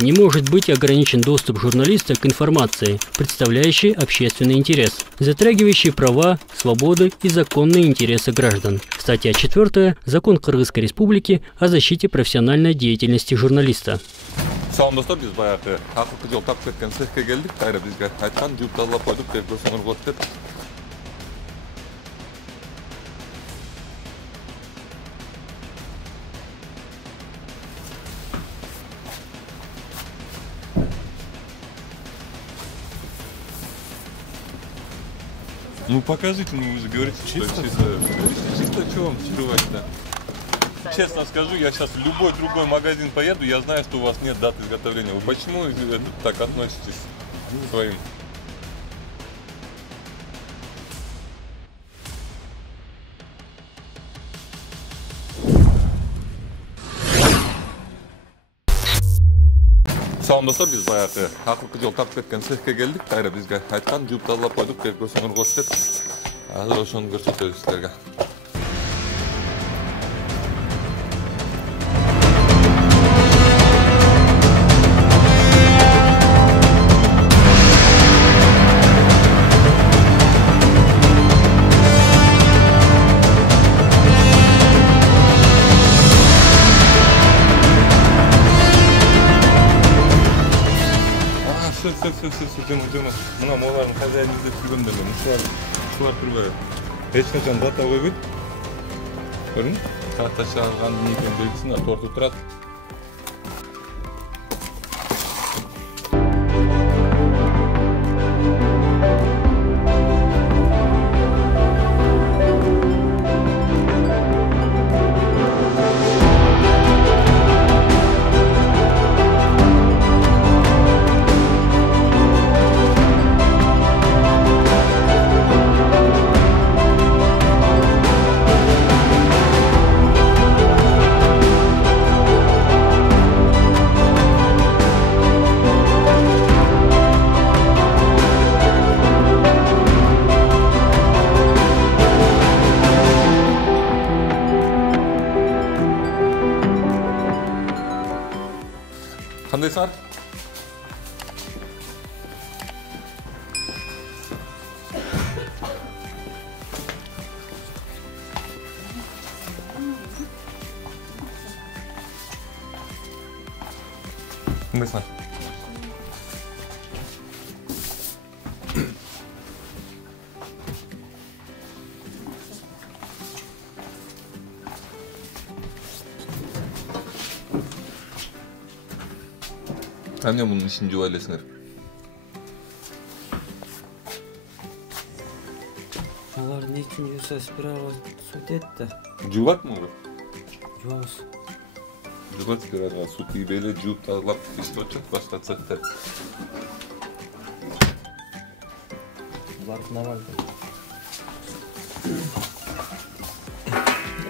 Не может быть ограничен доступ журналиста к информации, представляющей общественный интерес, затрагивающей права, свободы и законные интересы граждан. Статья 4. Закон Кыргызской Республики о защите профессиональной деятельности журналиста. Салам достор, біз баяғы ақылды жол тап кеткен цехке келдік. Қайра бізге айтқан жуып тазалап қойдық деп көрсеңіз болады деп. Ну покажите, ну вы же говорите, что чисто, что вам скрывать-то? Честно скажу, я сейчас в любой другой магазин поеду, я знаю, что у вас нет даты изготовления. Вы почему так относитесь к своим? Салам достор, біз баяғы ақылды жол тап кеткен цехке келдік. Қайра бізге айтқан жуып тазалап қойдық деп көрсеңіз болады деп. Азыр ошоны көрсөтөбүз силерге. Все, мына молардың хозяин іздеп жүргендер ушулар турбайбы? Эч качан дата койбойт. Көрдүң? Карта чыгарган не экенин белгисин тортуп турат. Кандайсыңар? Кандайсыңар? Эмне мунун ишин жуба элесиңер? Алардын эчин жууса спиралга суу тиет да. Жубатмыңбы? Жуабыз. Жубат спиралга суу тийбей эле жууп тазалап иштеп атышат башка цехте. Барып нормально.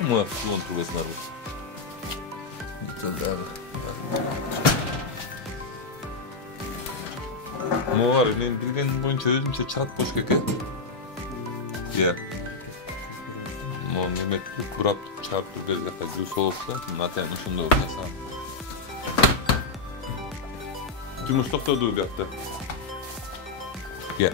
Мына сулун турбайсыңарбы? Могар, мен билгеним боюнча өзүмчө чат бош экен. Иә. Мон неме курап чыгарып турган жакта жуус болсо, натан ушундай жасаган. Жумуш токтоду бuyakta. Иә.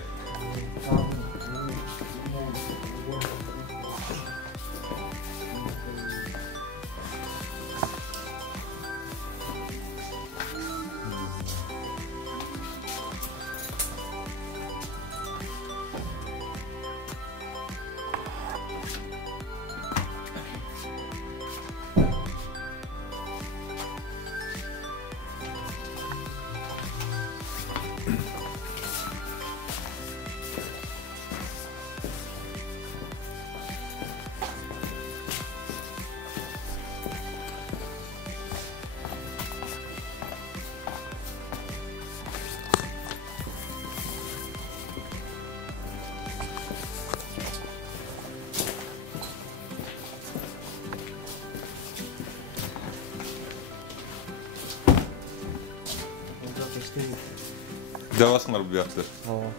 Жабасыңар буякты. Ооба.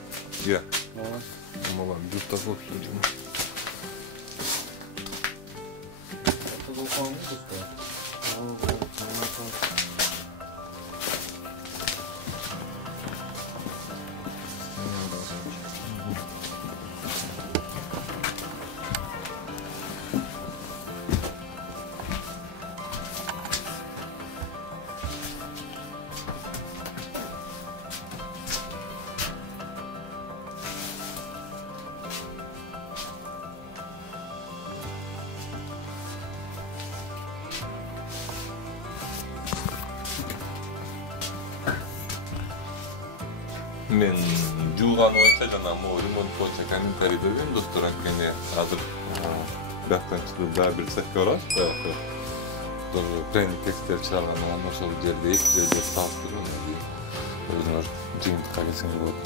Иә. Ооба. Мага жуп тазалап жүрмүн. мен жууган боюнча жана могу ремонт боюнча комментарий берем достор, анткени азыр бияктан чыгып дагы бир цехке барабыз. Баягы тоже пряник текстилер чыгарган анан ошол жерде эки жерде салыштырып өзүңөр жыйынтыкка келсеңер болот.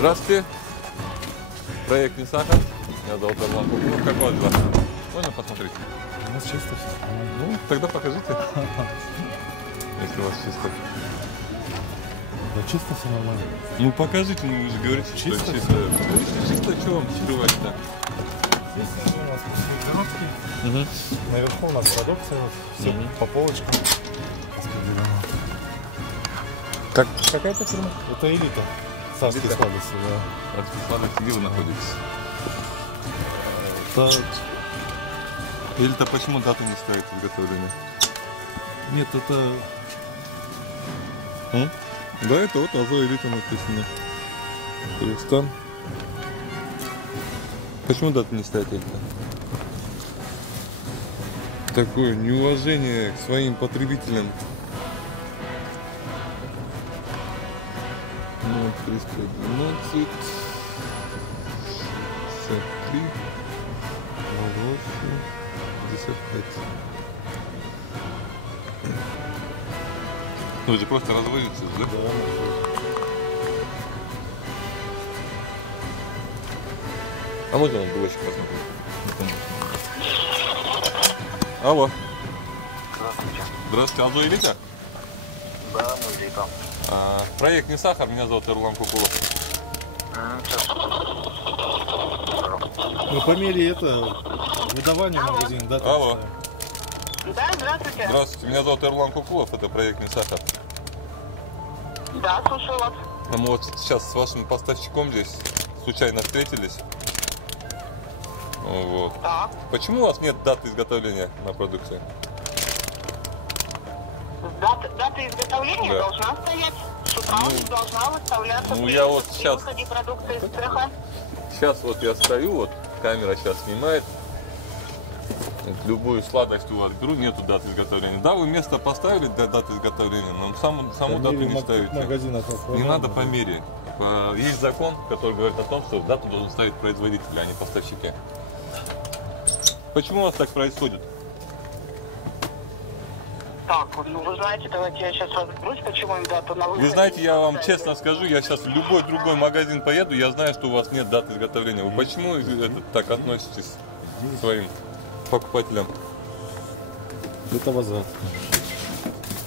Здравствуйте, проект не сахар, меня зовут Арлан Кукулов, как вас дела? Можно посмотреть? У нас чисто все. Ну, тогда покажите, если у вас чисто. Да чисто все нормально. Ну покажите, ну вы же говорите, что Чисто? чисто. Чисто, что вам скрывать-то? Здесь у нас коробки. Наверху у нас продукция, все по полочкам. Какая это фирма? Это Элита. Царские Элита. сладости, да. Распространяйте, где вы находитесь? Это... Или-то почему дату не ставите изготовления? Нет, это... Да, это вот Азо Элита написано. Кыргызстан. Почему дату не ставите Элита? Такое неуважение к своим потребителям. Ну, 312, 63, 08, 55. Ну, это просто разводится, да? А можно на булочек посмотреть? Алло. Здравствуйте. Здравствуйте, Азо Элита? Да, музыка. Проект не сахар, меня зовут Арлан Кукулов. Ну, по мере это... выдавания магазин, да? Алло. Да, здравствуйте. Здравствуйте, меня зовут Арлан Кукулов, это проект не сахар. Да, слушаю вас. Мы вот сейчас с вашим поставщиком здесь случайно встретились. Вот. Так. Почему у вас нет даты изготовления на продукции? Дата изготовления Да. должна стоять. С утра должна выставляться ну, при я вот при сейчас- выходе продукции из цеха. Сейчас вот я стою, вот камера сейчас снимает. Вот любую сладость у вас беру, нету даты изготовления. Да, вы место поставили для даты изготовления, но саму дату не ставите. Магазина Не надо по мере. Есть закон, который говорит о том, что дату должен ставить производитель, а не поставщики. Почему у вас так происходит? Так, ну вы знаете, давайте я сейчас разберусь, почему им дату на выход. Вы знаете, я вам честно скажу, я сейчас в любой другой магазин поеду, я знаю, что у вас нет даты изготовления. Вы почему так относитесь к своим покупателям? Это возврат.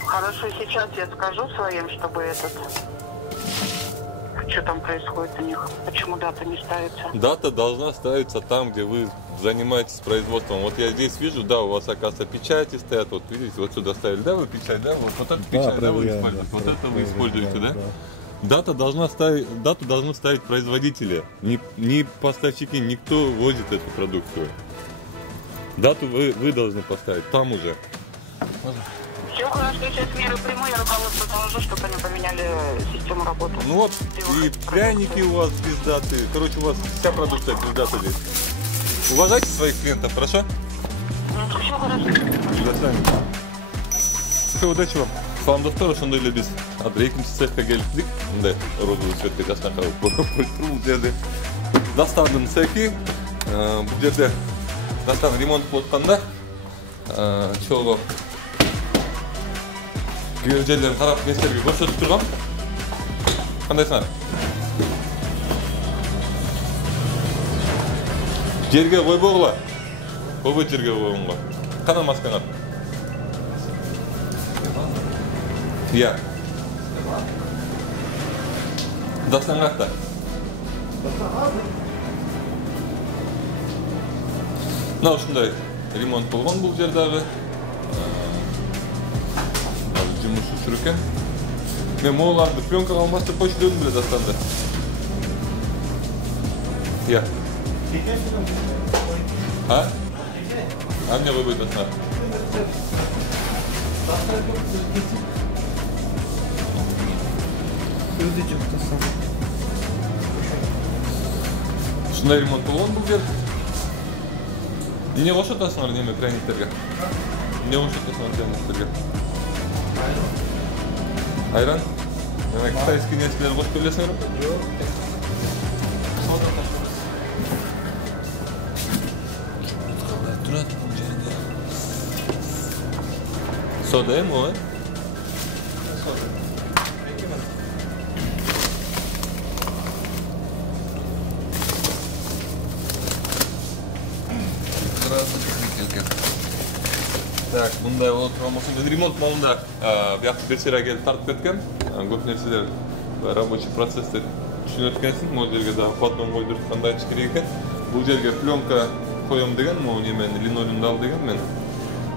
Хорошо, сейчас я скажу своим, чтобы что там происходит у них, почему дата не ставится. Дата должна ставиться там, где вы занимаетесь производством. Вот я здесь вижу, да, у вас, оказывается, печати стоят. Вот видите, вот сюда ставили, да, вы печать, да? Вот эту печать, да, вы используете. Вот это вы используете, да? Дату должны ставить производители, не поставщики, никто возит эту продукцию. Дату вы должны поставить там уже. Все хорошо, сейчас меры приму, я руководству доложу, чтобы они поменяли систему работы. Ну вот, и пряники у вас без даты. Короче, у вас вся продукция без даты здесь. Уважайте своих клиентов, хорошо? Все хорошо. До свидания. Все, удачи вам. Салам достор, ошондой эле биз азыр экинчи цехке келиптик. Мындай розовый цветке жашына карап бул жерде Дастандын цехи. Бул жерде Дастан ремонт кылып атканда чогуу жерлерин карап силерге көрсөтүп тургам. Кандайсыңар? Жерге койбогула. Койбойт жерге койгонго. Кана маскаңар? Iya. Dastан каякта? Мына ушундай ремонт болгон бул жер дагы. Жумуш ушур экен. Мен могуларды пленкага алмаштырып коюш дедим беле Дастанды. Iya. А? Эмне койбойт атсаңар? Ушундай ремонт болгон бул жер. Эмне кошот атасыңар неме краниктерге? Эмне кошот атасыңар краниктерге? Айран? Мына китайский нерселер кошуп бересиңерби? Жок. Сода ташыбыз. Кандай турат бул жерде? Сода эми ой? Сода. Так, мындай болот турган болсо мен ремонт маалында биякта бечера келип тартып кеткен. Көп нерселер рабочий процессте түшүнөт экенсиң. Могу жерге дагы поддон койдуруп кандай ачыш керек экен. Бул жерге пленка коем деген, могу немени линолеумду ал деген мен.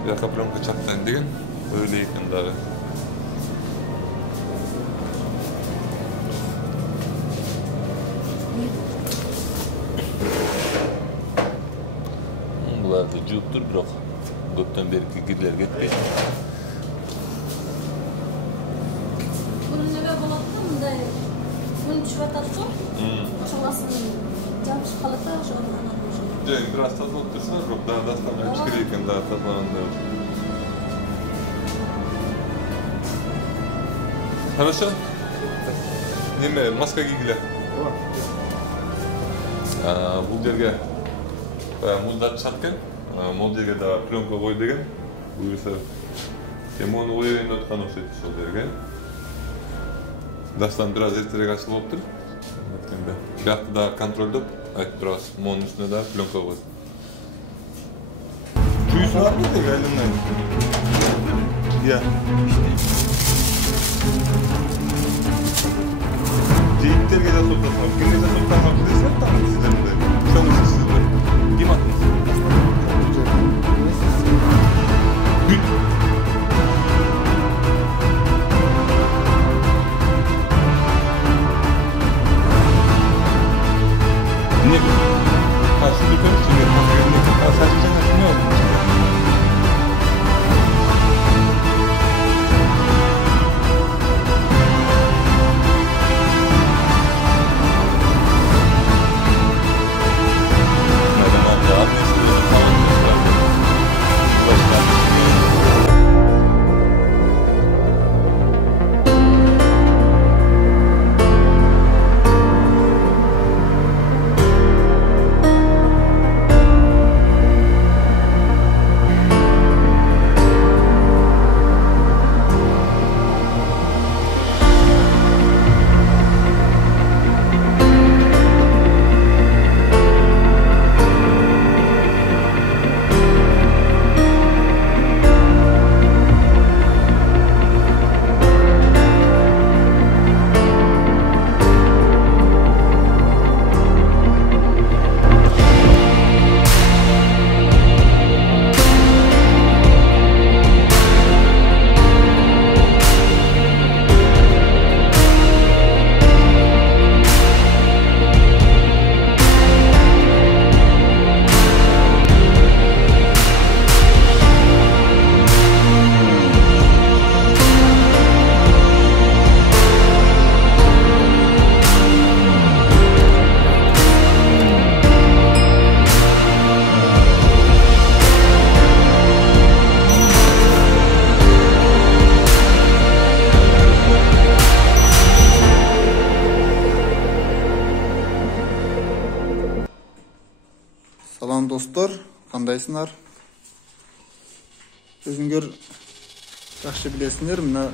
Бияка пленка чаптайын деген. Öyle ekan dagы. Буларды жууп тур, бирок көптөн берки кирлер кетпейт. Bunun nebe bolot da mындай күн түшүп атат го. Ошоңасын жабышып калат да ошону анан ошо. Жок, бир аз тазалап турсаңар, бирок дагы Дастанга ачыш керек экен, дагы тазалагандай. Хорошо? Неме, маска кийгиле. Бул жерге муздат чат экен. Могул жерге да пленка кой деген. Буюрса темону коюйын деп аткан окшойт ошол жерге. Дастан бир аз эртерээк ачылып болуптур. Өткөндө. Биякты да контролдоп, айтып турабыз. Монун үстүнө да пленка койдук. Чуйсуң барбы деги айдымдан? Iya. Жейиттерге да соктосуңар. Кимге да соктосуңар билесиңер да силерде. Чоң сиздер. Ким аттыңыз? Бүт. Не? Шундай көрсөңөр, сачыңа шуну алып. Салам достор, кандайсыңар? Өзүңөр жакшы билесиңер, мына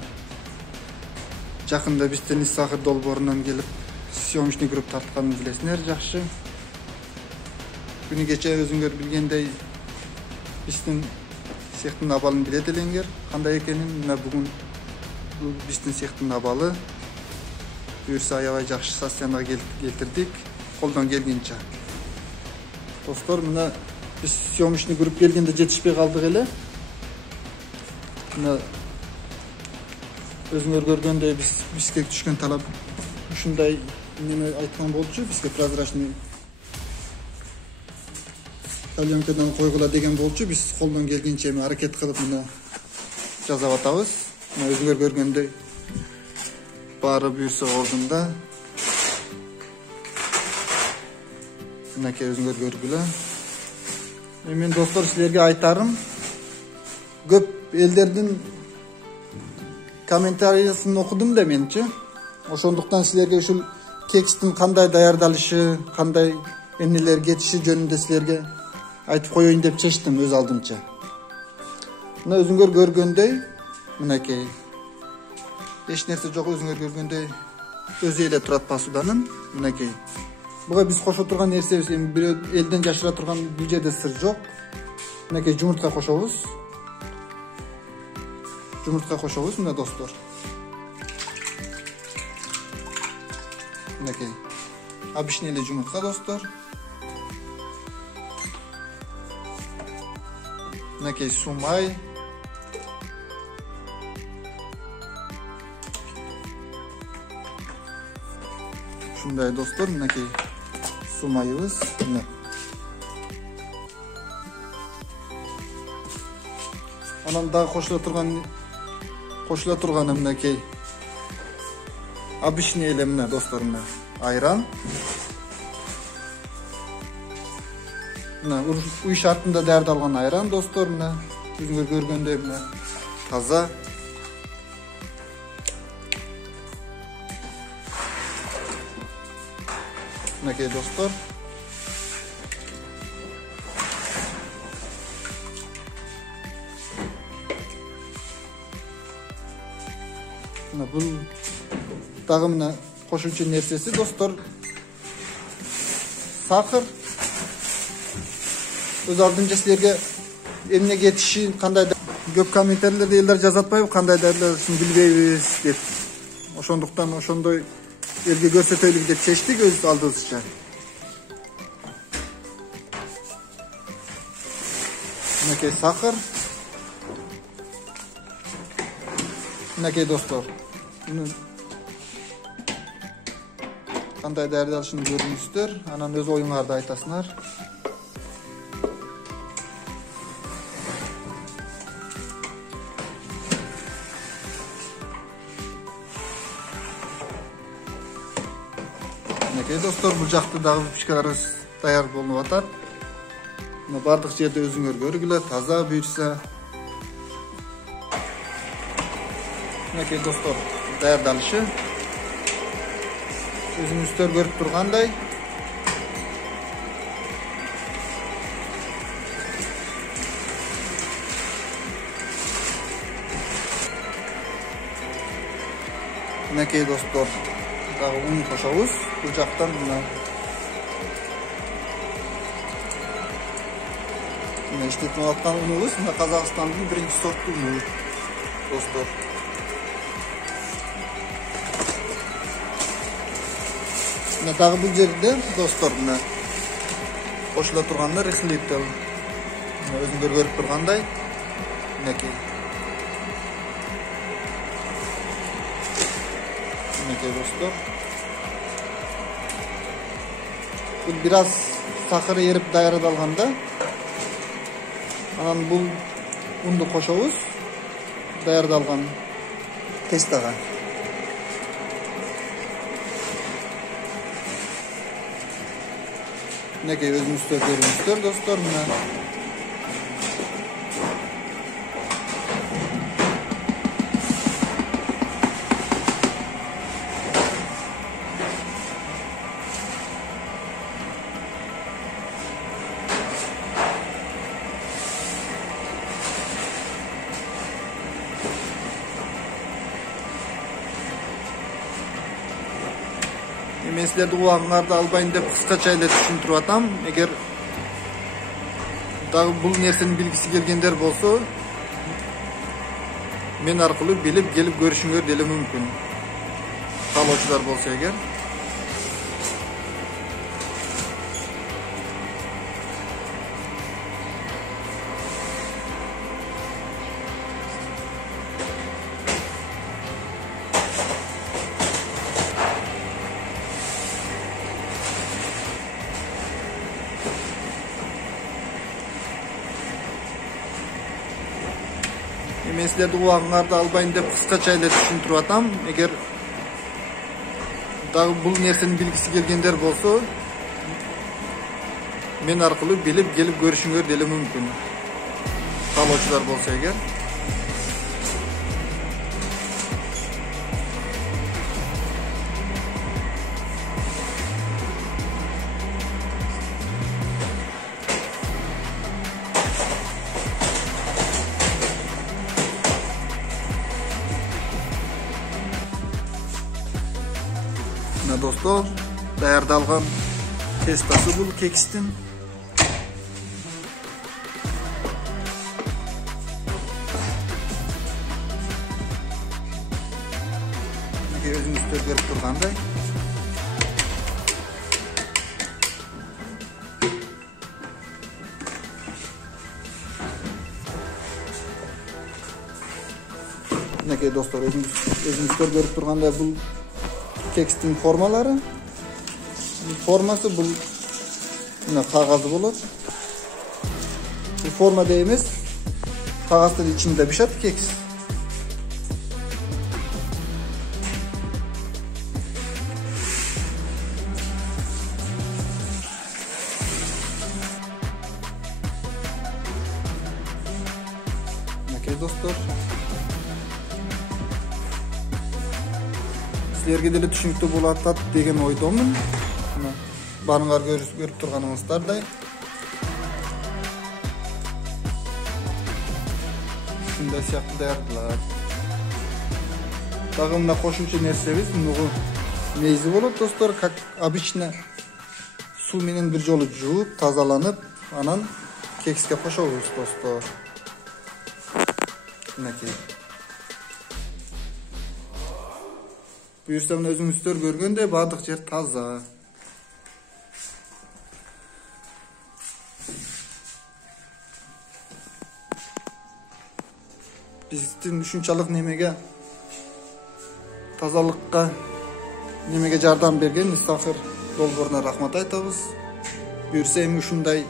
Жақында бізден Исахыр долбоорунан келіп съемочный групп тартканын билесиңер жакшы. Күнү кече өзүңөр билгендей биздин цехтин абалын билет элеңер, кандай экенин. Мына бүгүн бул биздин цехтин абалы. Буюрса аябай жакшы состоянияга келтирдик, колдон келгенче. Достор, мына биз съемочный групп келгенде жетишпей калдык эле. Мына өзүңөр көргөндөй бизге түшкөн талап ушундай неме айткан болчу, бизге прозрачный пленкадан койгула деген болчу. Биз колдон келгенче аракет кылып мына жасап атабыз. Мына өзүңөр көргөндөй баары буюрса ордунда. Мынакей өзүңөр көргүлө. Мен достор силерге айтарым, көп элдердин комментарийсин окудум да менчи. Ошондуктан силерге ушул кекстин кандай даярдалышы, кандай эмнелер кетиши жөнүндө силерге айтып коеюн деп чечтим өз алдымча. Мына өзүңөр көргөндөй, мынакей эч нерсе жок, өзүңөр көргөндөй өзү эле турат посуданын. Мынакей буга биз кошо турган нерсебиз, эми бирөө элден жашыра турган бул жерде сыр жок. Мынакей жумуртка кошобуз. Жумуртка кошобуз мына достор. Мынакей обычный эле жумуртка достор. Мынакей сумай. Ушундай достор, мынакей сумайыбыз. Анан дагы кошула турганы мынакей обычный эле мына достор, мына айран. Мына үй шартында даярдалган айран достор, мына өзүңөр көргөндөй мына таза. Мынакей достор. Мына бул дагы мына кошуучу нерсеси достор. Сахар. Өз алдынча силерге эмне кетиши, кандай көп комментарийлерде элдер жазып атпайбы, кандай даярдалышын билбейбиз деп. Ошондуктан ошондой элге көрсөтөлүк деп чечтик өз алдыбызча. Мынакей сахар. Мынакей достор. Кандай даярдалышын көрдүңүздөр, анан өз оюңарды айтасыңар. Мынакей достор, бул жакта дагы пишкаларыбыз даяр болуп атат. Мына бардык жерде өзүңөр көргүлө, таза буюрса. Мынакей достор, даярдалышы. Өзүңүздөр көрүп тургандай. Мынакей достор, дагы ун кошобуз. Бул жактан мына иштетип аткан унубуз, мына Казакстандын биринчи сорттуу уну достор. Мына дагы бул жерде достор, мына кошула турганда рехлител. Өзүңөр көрүп тургандай. Мынакей. Мынакей достор. Бул бираз сахары эрип даярдалганда, анан бул унду кошобуз даярдалган тестага. Мынакей өзүңүздөр көрүңүздөр достор, мына Мен силерди убагыңарды албайын деп кыскача эле түшүндүрүп атам. Эгер дагы бул нерсени билгиси келгендер болсо, мен аркылуу билип келип көрүшүңөр деле мүмкүн. Каалоочулар болсо эгер. Мен силерди убагыңарды албайын деп кыскача эле түшүндүрүп атам. Эгер дагы бул нерсени билгиси келгендер болсо, мен аркылуу билип келип көрүшүңөр деле мүмкүн. Каалоочулар болсо эгер. Dostlar, даярдалган тестасы бул кекстин. Өзүңүздөр көрүп тургандай. Мынакей достор, өзүңүздөр көрүп тургандай бул кекстин формалары. Формасы бул мына кагазы болот. Бул формада эмес, кагаздын ичинде бишат кекс. Мынакей достор. Силерге деле түшүнүктүү болот деген ойдомун. Барыңар көрүп турганыңыздардай. Ушундай сыяктуу даярдалат. Дагы мына кошумча нерсебиз муну мейзи болот достор, как обычно суу менен бир жолу жууп, тазаланып, анан кекске кошобуз достор. Мынакей. Буюрса мына өзүңүздөр көргөндөй баардык жер таза. Биздин ушунчалык немеге тазалыкка немеге жардам берген Исахыр долбооруна рахмат айтабыз. Буюрса эми ушундай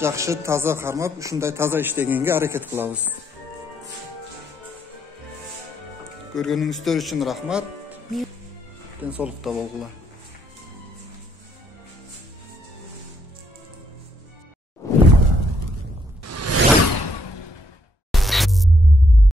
жакшы таза кармап, ушундай таза иштегенге аракет кылабыз. Көргөнүңүздөр үчүн рахмат. Ден соолукта болгула.